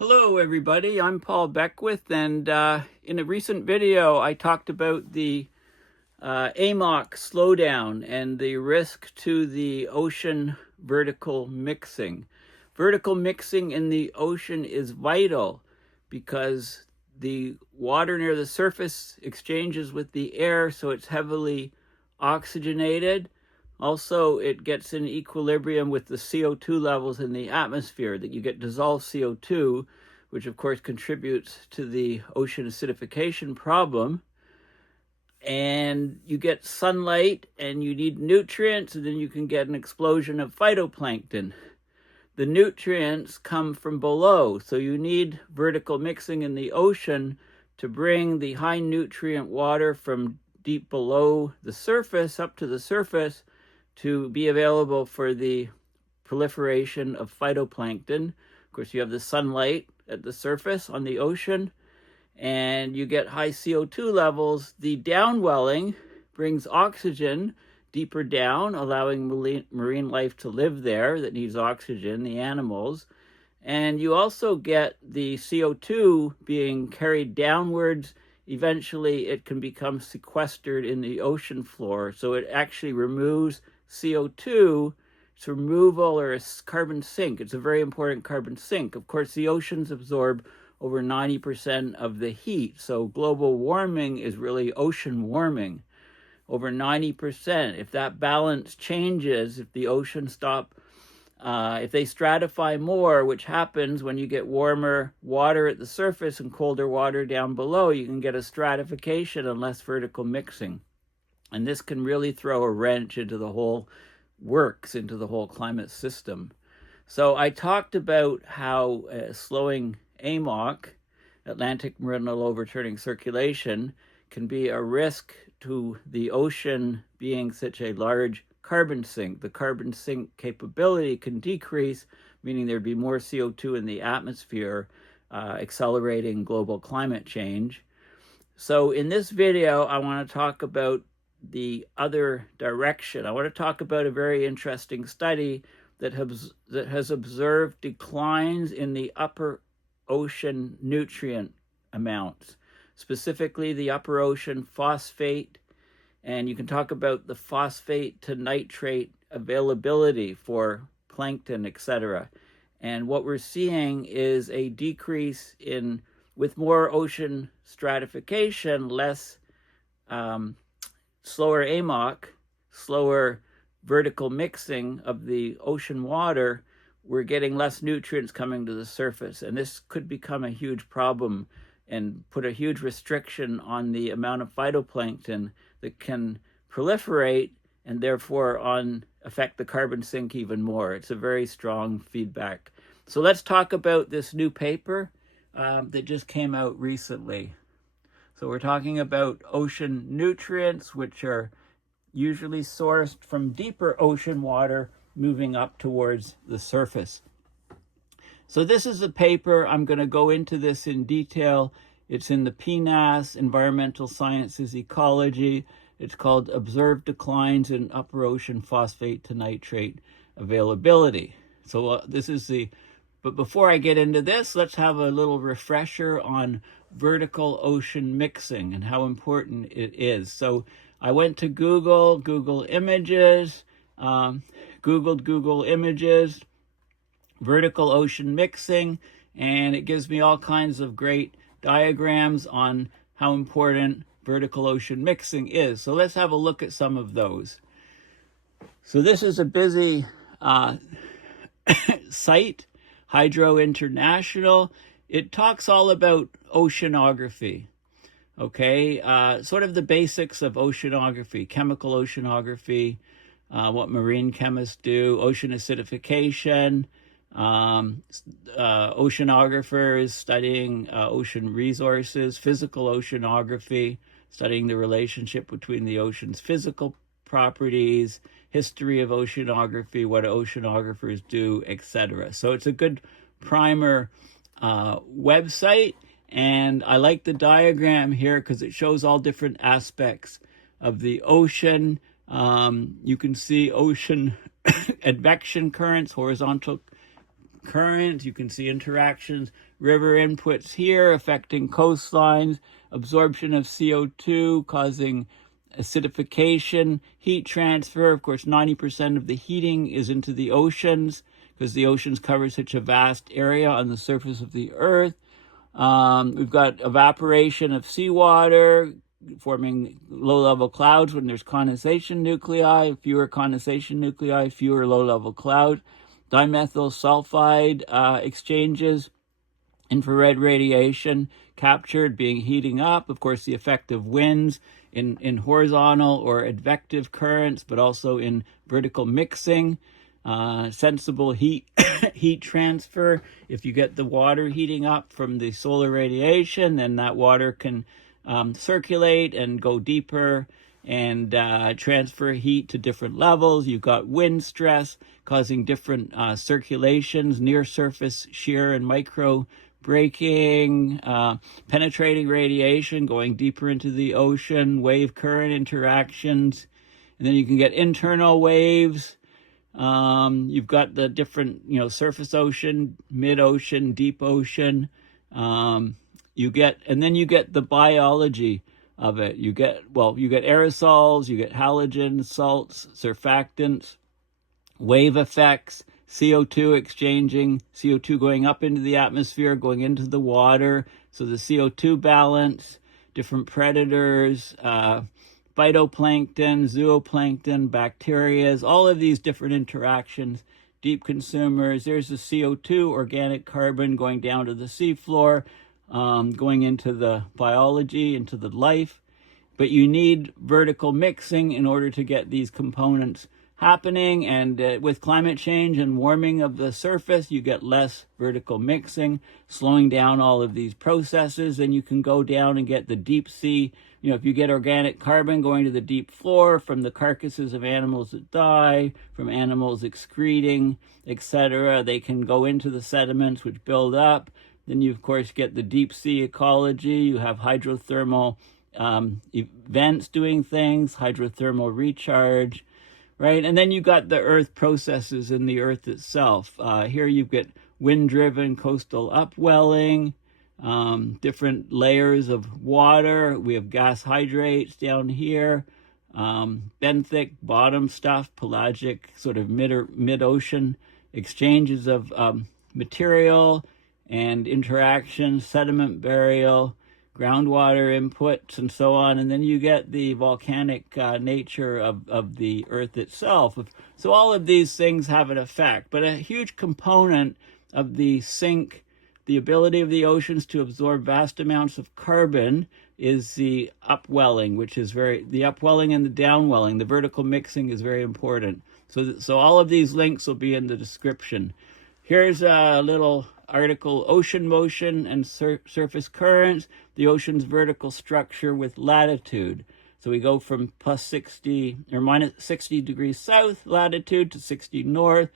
Hello everybody, I'm Paul Beckwith, and in a recent video I talked about the AMOC slowdown and the risk to the ocean vertical mixing. Vertical mixing in the ocean is vital because the water near the surface exchanges with the air, so it's heavily oxygenated. Also, it gets in equilibrium with the CO2 levels in the atmosphere, that you get dissolved CO2, which of course contributes to the ocean acidification problem. And you get sunlight and you need nutrients, and then you can get an explosion of phytoplankton. The nutrients come from below, so you need vertical mixing in the ocean to bring the high nutrient water from deep below the surface up to the surface to be available for the proliferation of phytoplankton. Of course, you have the sunlight at the surface on the ocean, and you get high CO2 levels. The downwelling brings oxygen deeper down, allowing marine life to live there that needs oxygen, the animals. And you also get the CO2 being carried downwards. Eventually, it can become sequestered in the ocean floor. So it actually removes CO2. It's removal or a carbon sink. It's a very important carbon sink. Of course, the oceans absorb over 90% of the heat. So global warming is really ocean warming. Over 90%. If that balance changes, if the oceans if they stratify more, which happens when you get warmer water at the surface and colder water down below, you can get a stratification and less vertical mixing. And this can really throw a wrench into the whole works, into the whole climate system. So I talked about how slowing AMOC, Atlantic Meridional Overturning Circulation, can be a risk to the ocean being such a large carbon sink. The carbon sink capability can decrease, meaning there'd be more CO2 in the atmosphere, accelerating global climate change. So in this video, I want to talk about the other direction. I want to talk about a very interesting study that has observed declines in the upper ocean nutrient amounts, specifically the upper ocean phosphate, and you can talk about the phosphate-to-nitrate availability for plankton, etc. And what we're seeing is a decrease with more ocean stratification, less slower AMOC, slower vertical mixing of the ocean water, we're getting less nutrients coming to the surface. And this could become a huge problem and put a huge restriction on the amount of phytoplankton that can proliferate, and therefore affect the carbon sink even more. It's a very strong feedback. So let's talk about this new paper that just came out recently. So we're talking about ocean nutrients, which are usually sourced from deeper ocean water moving up towards the surface. So this is a paper. I'm going to go into this in detail. It's in the PNAS, Environmental Sciences Ecology. It's called Observed Declines in Upper Ocean Phosphate-to-Nitrate Availability. So but before I get into this, let's have a little refresher on vertical ocean mixing and how important it is. So I went to Google Images, Googled Google Images, vertical ocean mixing, and it gives me all kinds of great diagrams on how important vertical ocean mixing is. So let's have a look at some of those. So this is a busy site, Hydro International. It talks all about oceanography. Okay, sort of the basics of oceanography, chemical oceanography, what marine chemists do, ocean acidification, oceanographers studying ocean resources, physical oceanography, studying the relationship between the ocean's physical properties, history of oceanography, what oceanographers do, etc. So it's a good primer website. And I like the diagram here because it shows all different aspects of the ocean. You can see ocean advection currents, horizontal current. You can see interactions, river inputs here affecting coastlines, absorption of CO2 causing acidification, heat transfer. Of course, 90% of the heating is into the oceans because the oceans cover such a vast area on the surface of the earth. We've got evaporation of seawater, forming low-level clouds when there's condensation nuclei, fewer condensation nuclei, fewer low-level clouds, dimethyl sulfide exchanges, infrared radiation captured, being heating up, of course, the effect of winds in horizontal or advective currents, but also in vertical mixing, sensible heat heat transfer. If you get the water heating up from the solar radiation, then that water can circulate and go deeper and transfer heat to different levels. You've got wind stress causing different circulations, near surface shear and micro breaking, penetrating radiation going deeper into the ocean, wave current interactions, and then you can get internal waves. You've got the different, surface ocean, mid-ocean, deep ocean. And then you get the biology of it. You get aerosols, you get halogens, salts, surfactants, wave effects, CO2 exchanging, CO2 going up into the atmosphere, going into the water. So the CO2 balance, different predators, phytoplankton, zooplankton, bacteria, all of these different interactions, deep consumers. There's the CO2, organic carbon going down to the seafloor, going into the biology, into the life. But you need vertical mixing in order to get these components happening, and with climate change and warming of the surface, you get less vertical mixing, slowing down all of these processes. And you can go down and get the deep sea. If you get organic carbon going to the deep floor from the carcasses of animals that die, from animals excreting, etc., they can go into the sediments which build up. Then you, of course, get the deep sea ecology. You have hydrothermal events doing things, hydrothermal recharge, right? And then you got the earth processes in the earth itself. Here you get wind-driven coastal upwelling, different layers of water. We have gas hydrates down here, benthic bottom stuff, pelagic sort of mid-ocean exchanges of material and interaction, sediment burial, groundwater inputs, and so on. And then you get the volcanic nature of the earth itself. So all of these things have an effect. But a huge component of the sink, the ability of the oceans to absorb vast amounts of carbon, is the upwelling, which is the upwelling and the downwelling. The vertical mixing is very important. So all of these links will be in the description. Here's a little article, Ocean Motion and Surface Currents, the ocean's vertical structure with latitude. So we go from plus 60 or minus 60 degrees south latitude to 60 north.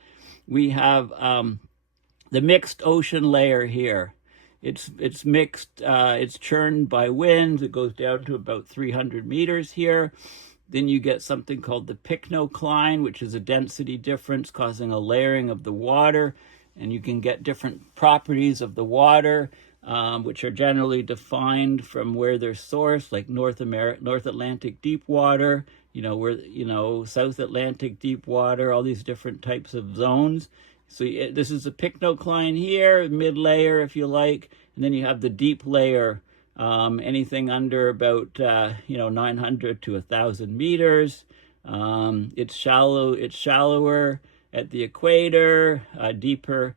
We have the mixed ocean layer here. It's mixed, it's churned by winds. It goes down to about 300 meters here. Then you get something called the pycnocline, which is a density difference causing a layering of the water. And you can get different properties of the water, which are generally defined from where they're sourced, like North Atlantic deep water, South Atlantic deep water, all these different types of zones. So this is a pycnocline here, mid layer, if you like, and then you have the deep layer, anything under about 900 to 1,000 meters. It's shallower at the equator, deeper,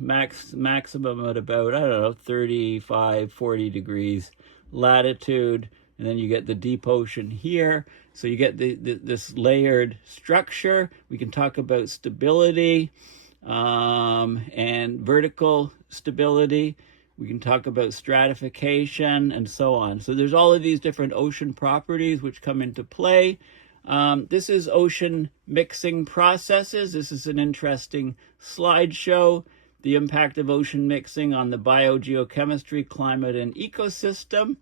maximum at about, 35, 40 degrees latitude. And then you get the deep ocean here. So you get this layered structure. We can talk about stability and vertical stability. We can talk about stratification and so on. So there's all of these different ocean properties which come into play. This is ocean mixing processes. This is an interesting slideshow. The impact of ocean mixing on the biogeochemistry, climate, and ecosystem.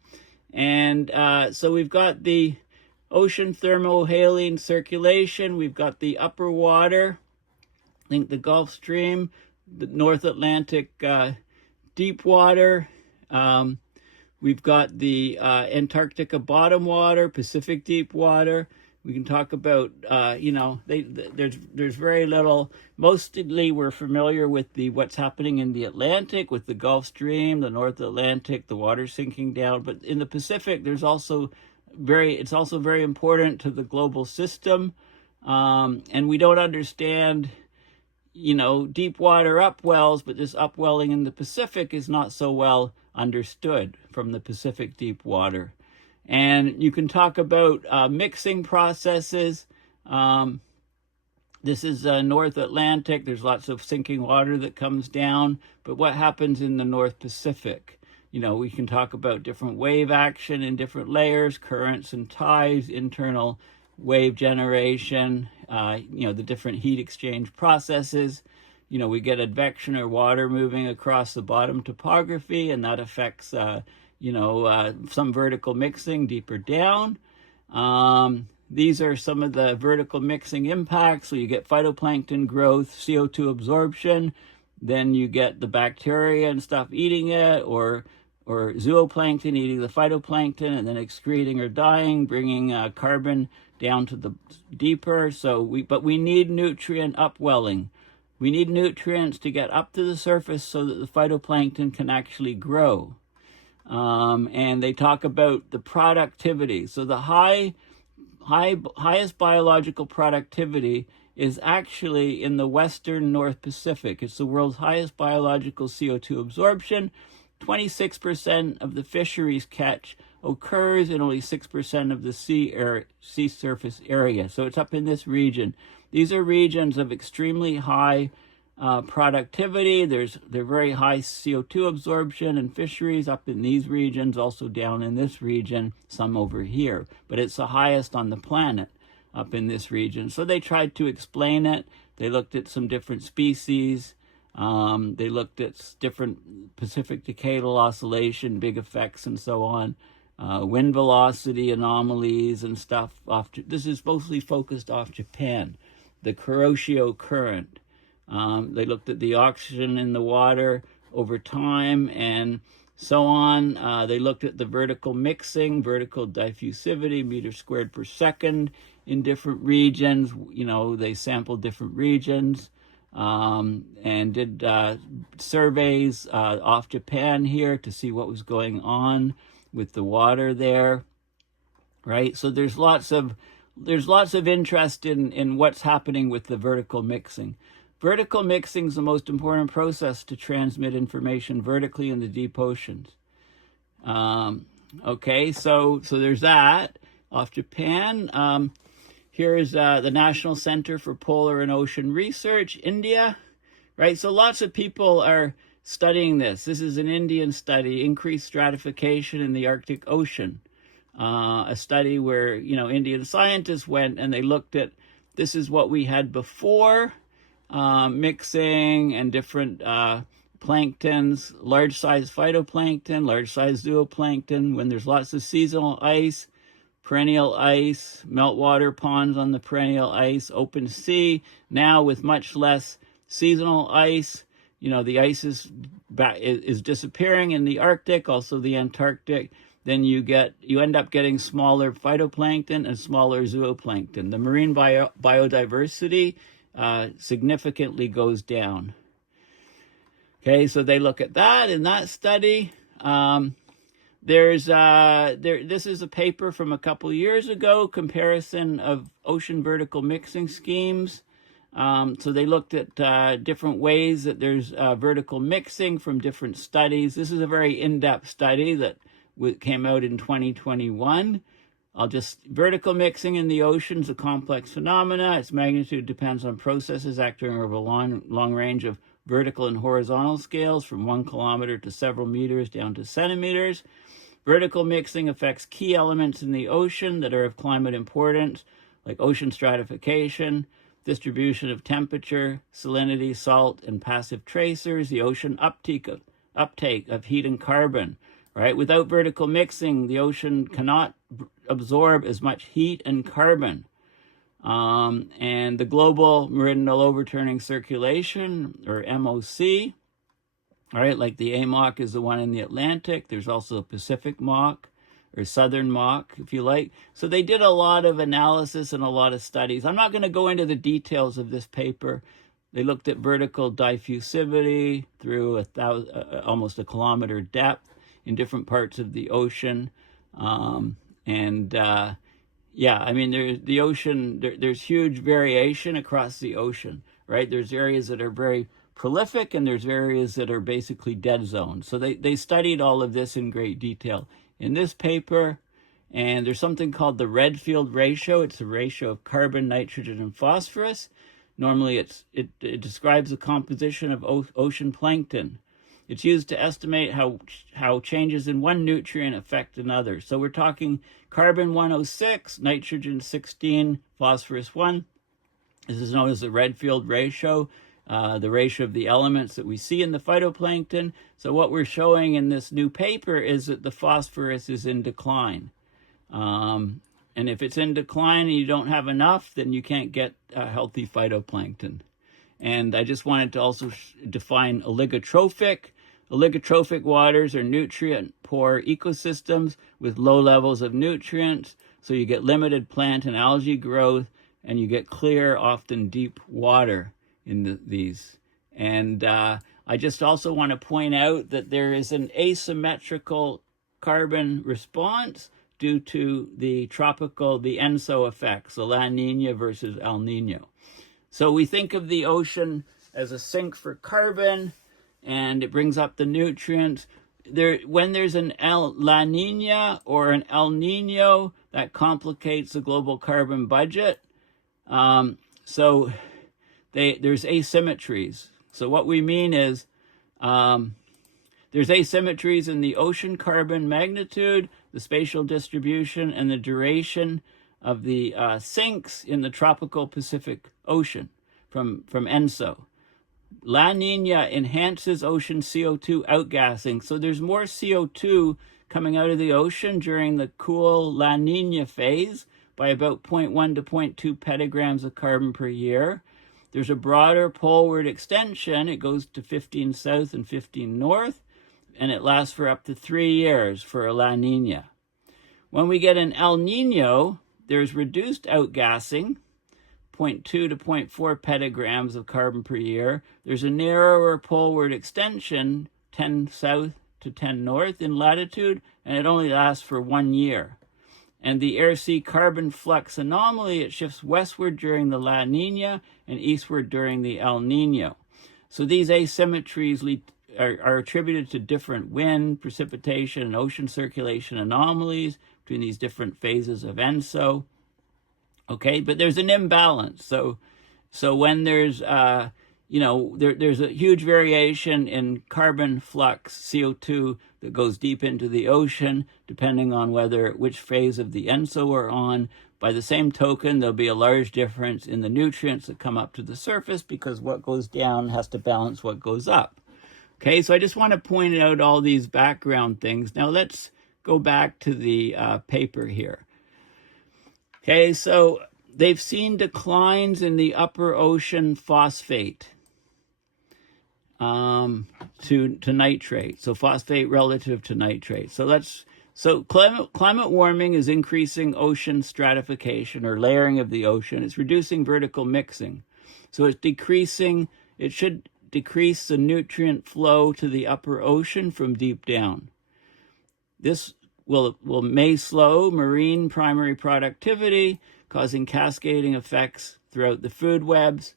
And so we've got the ocean thermohaline circulation. We've got the upper water, I think the Gulf Stream, the North Atlantic deep water. We've got the Antarctica bottom water, Pacific deep water. We can talk about, there's very little. Mostly we're familiar with what's happening in the Atlantic, with the Gulf Stream, the North Atlantic, the water sinking down. But in the Pacific, it's also very important to the global system. And we don't understand, deep water upwells, but this upwelling in the Pacific is not so well understood from the Pacific deep water. And you can talk about mixing processes. This is North Atlantic. There's lots of sinking water that comes down. But what happens in the North Pacific? We can talk about different wave action in different layers, currents and tides, internal wave generation, the different heat exchange processes. We get advection or water moving across the bottom topography, and that affects some vertical mixing deeper down. These are some of the vertical mixing impacts. So you get phytoplankton growth, CO2 absorption, then you get the bacteria and stuff eating it, or zooplankton eating the phytoplankton and then excreting or dying, bringing carbon down to the deeper. But we need nutrient upwelling. We need nutrients to get up to the surface so that the phytoplankton can actually grow. And they talk about the productivity. So the highest biological productivity is actually in the western North Pacific. It's the world's highest biological CO2 absorption. 26% of the fisheries catch occurs in only 6% of the sea surface area. So it's up in this region. These are regions of extremely high productivity. They're very high CO2 absorption and fisheries up in these regions, also down in this region, some over here. But it's the highest on the planet up in this region. So they tried to explain it. They looked at some different species. They looked at different Pacific decadal oscillation, big effects, and so on. Wind velocity anomalies and stuff. This is mostly focused off Japan. The Kuroshio current. They looked at the oxygen in the water over time and so on. They looked at the vertical mixing, vertical diffusivity, meters squared per second in different regions. They sampled different regions. And did surveys off Japan here to see what was going on with the water there, right? So there's lots of interest in what's happening with the vertical mixing. Vertical mixing is the most important process to transmit information vertically in the deep oceans. Okay, so there's that off Japan. Here is the National Center for Polar and Ocean Research, India, right? So lots of people are studying this. This is an Indian study, increased stratification in the Arctic Ocean. A study where, Indian scientists went and they looked at, this is what we had before, mixing and different planktons, large-sized phytoplankton, large-sized zooplankton, when there's lots of seasonal ice, perennial ice, meltwater ponds on the perennial ice, open sea. Now with much less seasonal ice, the ice is disappearing in the Arctic, also the Antarctic. Then you end up getting smaller phytoplankton and smaller zooplankton. The marine biodiversity significantly goes down. Okay, so they look at that in that study. This is a paper from a couple years ago, comparison of ocean vertical mixing schemes. So they looked at different ways that there's vertical mixing from different studies. This is a very in-depth study that came out in 2021. Vertical mixing in the ocean is a complex phenomena. Its magnitude depends on processes acting over a long range of vertical and horizontal scales from 1 kilometer to several meters down to centimeters. Vertical mixing affects key elements in the ocean that are of climate importance, like ocean stratification, distribution of temperature, salinity, salt, and passive tracers, the ocean uptake of heat and carbon, right? Without vertical mixing, the ocean cannot absorb as much heat and carbon, And the global meridional overturning circulation, or MOC, all right, like the AMOC is the one in the Atlantic. There's also a Pacific MOC, or Southern MOC, if you like. So they did a lot of analysis and a lot of studies. I'm not going to go into the details of this paper. They looked at vertical diffusivity through almost a kilometer depth in different parts of the ocean. Yeah, I mean, the ocean, there's huge variation across the ocean, right? There's areas that are very prolific and there's areas that are basically dead zones. So they studied all of this in great detail in this paper. And there's something called the Redfield ratio. It's a ratio of carbon, nitrogen, and phosphorus. Normally, it describes the composition of ocean plankton. It's used to estimate how changes in one nutrient affect another. So we're talking carbon 106, nitrogen 16, phosphorus 1. This is known as the Redfield ratio, the ratio of the elements that we see in the phytoplankton. So what we're showing in this new paper is that the phosphorus is in decline. And if it's in decline and you don't have enough, then you can't get a healthy phytoplankton. And I just wanted to also define oligotrophic. Oligotrophic waters are nutrient-poor ecosystems with low levels of nutrients, so you get limited plant and algae growth, and you get clear, often deep water in these. And I just also want to point out that there is an asymmetrical carbon response due to the ENSO effects, the La Nina versus El Nino. So we think of the ocean as a sink for carbon, and it brings up the nutrients. When there's an La Nina or an El Nino, that complicates the global carbon budget. So there's asymmetries. So what we mean is there's asymmetries in the ocean carbon magnitude, the spatial distribution, and the duration of the sinks in the tropical Pacific Ocean from ENSO. La Nina enhances ocean CO2 outgassing. So there's more CO2 coming out of the ocean during the cool La Nina phase by about 0.1 to 0.2 petagrams of carbon per year. There's a broader poleward extension. It goes to 15 south and 15 north, and it lasts for up to 3 years for a La Nina. When we get an El Nino, there's reduced outgassing, 0.2 to 0.4 petagrams of carbon per year. There's a narrower poleward extension, 10 south to 10 north in latitude, and it only lasts for 1 year. And the air-sea carbon flux anomaly, it shifts westward during the La Nina and eastward during the El Nino. So these asymmetries are attributed to different wind, precipitation, and ocean circulation anomalies between these different phases of ENSO. Okay, but there's an imbalance. So when there's there's a huge variation in carbon flux, CO2, that goes deep into the ocean, depending on which phase of the ENSO we're on. By the same token, there'll be a large difference in the nutrients that come up to the surface because what goes down has to balance what goes up. Okay, so I just want to point out all these background things. Now let's go back to the paper here. Okay, so they've seen declines in the upper ocean phosphate to nitrate. So phosphate relative to nitrate. So climate warming is increasing ocean stratification or layering of the ocean. It's reducing vertical mixing. So it should decrease the nutrient flow to the upper ocean from deep down. This may slow marine primary productivity, causing cascading effects throughout the food webs.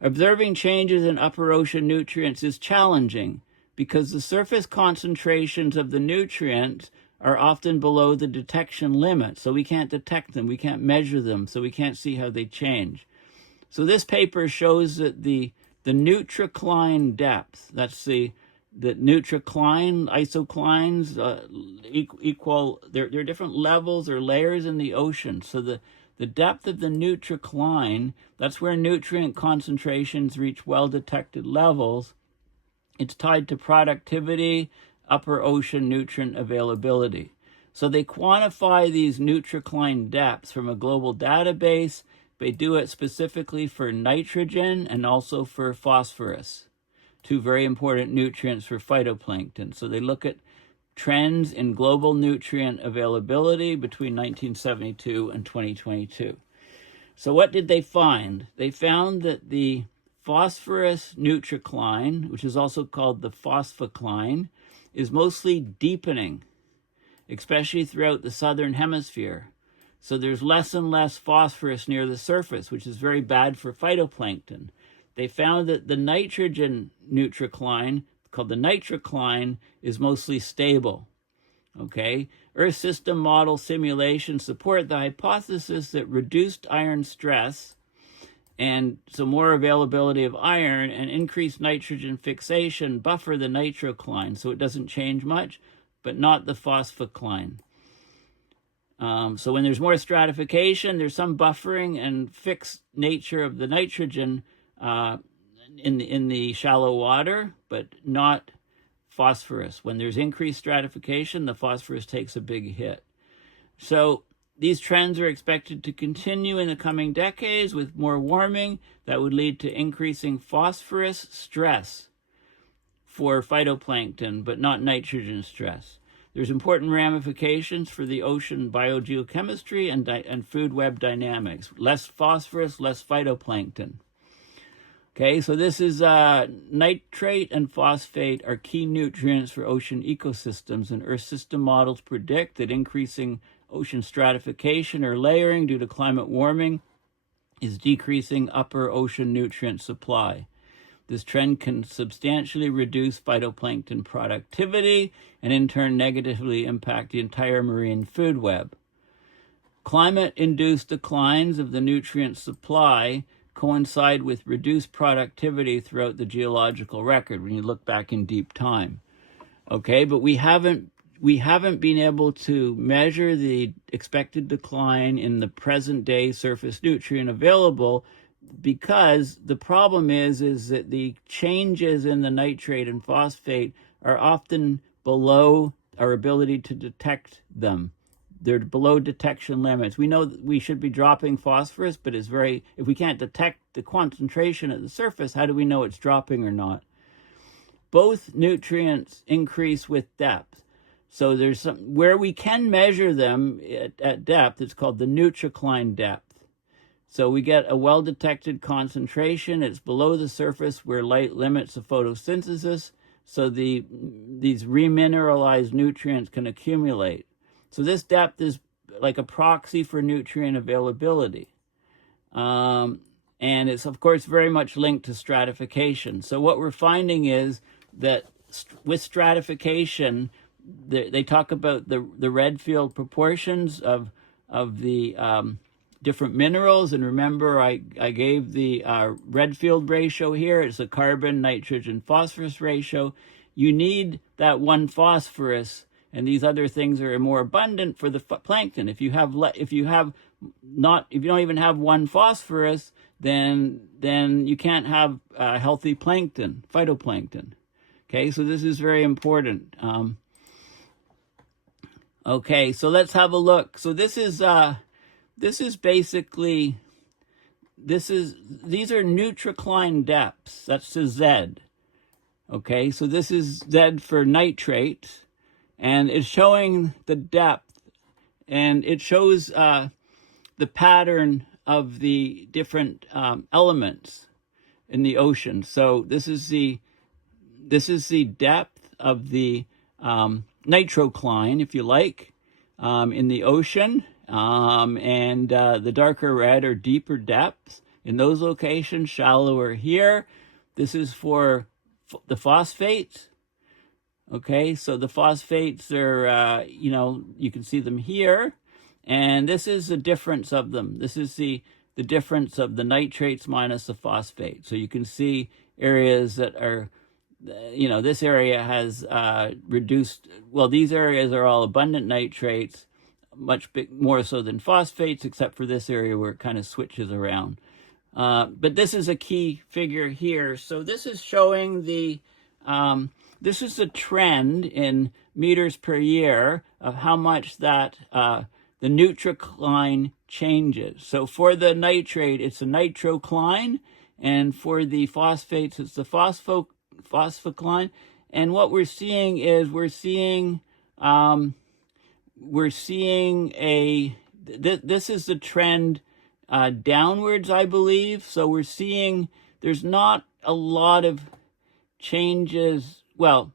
Observing changes in upper ocean nutrients is challenging because the surface concentrations of the nutrients are often below the detection limit, so we can't detect them, we can't measure them, so we can't see how they change. So this paper shows that the nitracline depth, that's the nitracline, isoclines, there are different levels or layers in the ocean. So the depth of the nitracline, that's where nutrient concentrations reach well-detected levels. It's tied to productivity, upper ocean nutrient availability. So they quantify these nitracline depths from a global database They do it specifically for nitrogen and also for phosphorus, two very important nutrients for phytoplankton. So they look at trends in global nutrient availability between 1972 and 2022. So what did they find? They found that the phosphorus nitracline, which is also called the phosphacline, is mostly deepening, especially throughout the southern hemisphere. So there's less and less phosphorus near the surface, which is very bad for phytoplankton. They found that the nitrogen nitracline, called the nitracline, is mostly stable. Okay, Earth system model simulations support the hypothesis that reduced iron stress and so more availability of iron and increased nitrogen fixation buffer the nitrocline, so it doesn't change much, but not the phosphacline. So when there's more stratification, there's some buffering and fixed nature of the nitrogen in the shallow water, but not phosphorus. When there's increased stratification, the phosphorus takes a big hit. So these trends are expected to continue in the coming decades with more warming that would lead to increasing phosphorus stress for phytoplankton, but not nitrogen stress. There's important ramifications for the ocean biogeochemistry and food web dynamics. Less phosphorus, less phytoplankton. Okay, so this is nitrate and phosphate are key nutrients for ocean ecosystems, and Earth system models predict that increasing ocean stratification or layering due to climate warming is decreasing upper ocean nutrient supply. This trend can substantially reduce phytoplankton productivity and in turn negatively impact the entire marine food web. Climate-induced declines of the nutrient supply coincide with reduced productivity throughout the geological record when you look back in deep time. Okay, but we haven't been able to measure the expected decline in the present day surface nutrient available because the problem is that the changes in the nitrate and phosphate are often below our ability to detect them. They're below detection limits. We know that we should be dropping phosphorus, but if we can't detect the concentration at the surface, how do we know it's dropping or not? Both nutrients increase with depth. So there's where we can measure them at depth, it's called the nitracline depth. So we get a well-detected concentration. It's below the surface where light limits the photosynthesis, so these remineralized nutrients can accumulate. So this depth is like a proxy for nutrient availability. And it's, of course, very much linked to stratification. So what we're finding is that with stratification, they talk about the red field proportions of the different minerals. And remember, I gave the red field ratio here. It's a carbon, nitrogen, phosphorus ratio. You need that one phosphorus, and these other things are more abundant for the plankton. If you don't even have one phosphorus, then you can't have healthy plankton, phytoplankton. Okay, so this is very important. Okay, so let's have a look. So these are nitracline depths. That's the Z. Okay, so this is Z for nitrate, and it's showing the depth, and it shows the pattern of the different elements in the ocean. So this is the depth of the nitrocline, if you like, in the ocean, and the darker red are deeper depths. In those locations, shallower here. This is for the phosphates. Okay, so the phosphates are, you can see them here. And this is the difference of them. This is the difference of the nitrates minus the phosphate. So you can see areas that are, this area has reduced, well, these areas are all abundant nitrates, much more so than phosphates, except for this area where it kind of switches around. But this is a key figure here. So this is showing this is the trend in meters per year of how much that the nitracline changes. So for the nitrate, it's a nitrocline, and for the phosphates, it's the phosphacline. And what we're seeing is this is the trend downwards, I believe. So we're seeing there's not a lot of changes. Well,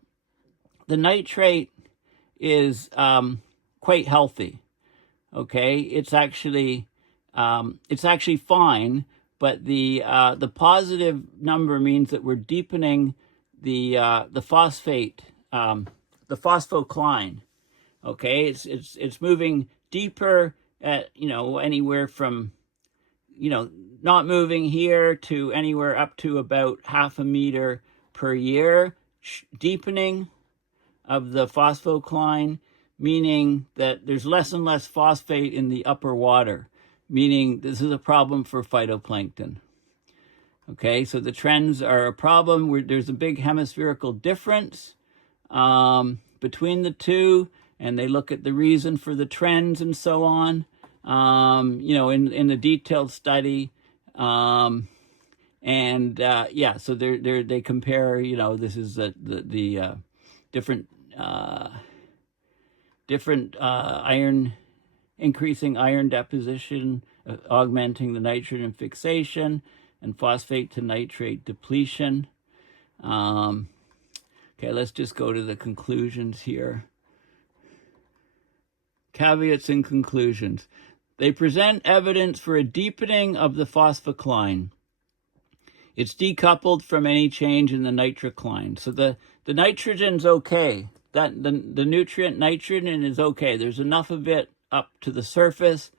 the nitrate is quite healthy. Okay, it's actually fine, but the positive number means that we're deepening the phosphate, the phosphocline. Okay, it's moving deeper at anywhere from not moving here to anywhere up to about 0.5 meter per year, deepening of the phosphocline, meaning that there's less and less phosphate in the upper water, meaning this is a problem for phytoplankton. Okay, so the trends are a problem. There's a big hemispherical difference between the two, and they look at the reason for the trends and so on, in the detailed study. Yeah, so they compare, this is the different iron, increasing iron deposition, augmenting the nitrogen fixation, and phosphate-to-nitrate depletion. Okay, let's just go to the conclusions here. Caveats and conclusions. They present evidence for a deepening of the phosphacline. It's decoupled from any change in the nitracline. So the nitrogen's okay. The nutrient nitrogen is okay. There's enough of it up to the surface,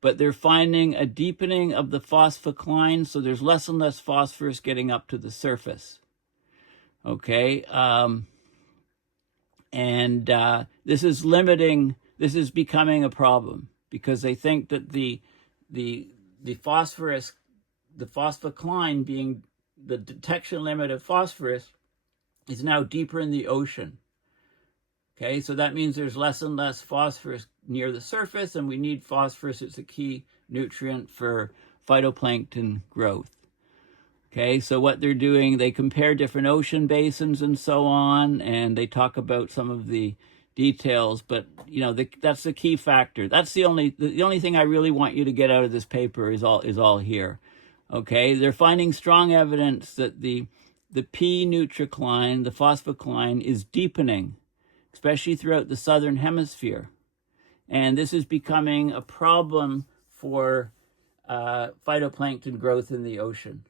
but they're finding a deepening of the phosphacline, so there's less and less phosphorus getting up to the surface. Okay, this is becoming a problem because they think that the phosphorus, the phosphacline being the detection limit of phosphorus, is now deeper in the ocean. Okay, so that means there's less and less phosphorus near the surface, and we need phosphorus. It's a key nutrient for phytoplankton growth. Okay, so what they're doing, they compare different ocean basins and so on, and they talk about some of the details, but that's the key factor. That's the only thing I really want you to get out of this paper is all here. Okay, they're finding strong evidence that the P-nutricline, the phosphacline, is deepening, especially throughout the southern hemisphere. And this is becoming a problem for phytoplankton growth in the ocean.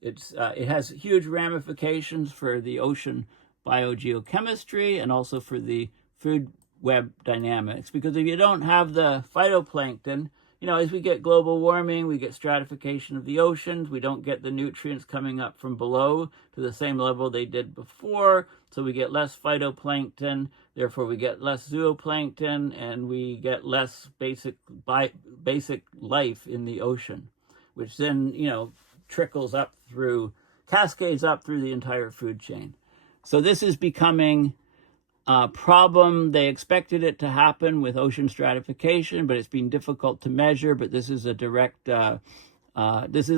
It has huge ramifications for the ocean biogeochemistry and also for the food web dynamics. Because if you don't have the phytoplankton, as we get global warming, we get stratification of the oceans, we don't get the nutrients coming up from below to the same level they did before, so we get less phytoplankton, therefore we get less zooplankton, and we get less basic life in the ocean, which then, trickles up cascades up through the entire food chain. So this is becoming a problem. They expected it to happen with ocean stratification, but it's been difficult to measure. But this is a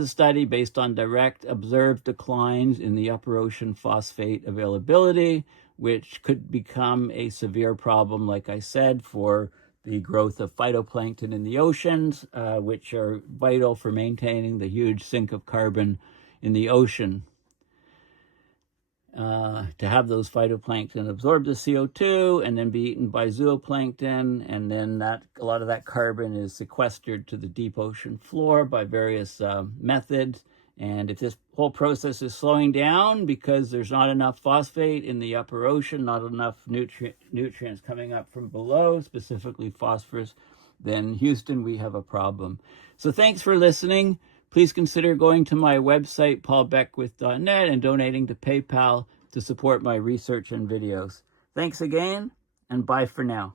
study based on direct observed declines in the upper ocean phosphate availability, which could become a severe problem, like I said, for the growth of phytoplankton in the oceans, which are vital for maintaining the huge sink of carbon in the ocean. To have those phytoplankton absorb the CO2 and then be eaten by zooplankton, and then a lot of that carbon is sequestered to the deep ocean floor by various methods. And if this whole process is slowing down because there's not enough phosphate in the upper ocean, not enough nutrients coming up from below, specifically phosphorus, then Houston, we have a problem. So thanks for listening. Please consider going to my website, paulbeckwith.net, and donating to PayPal to support my research and videos. Thanks again, and bye for now.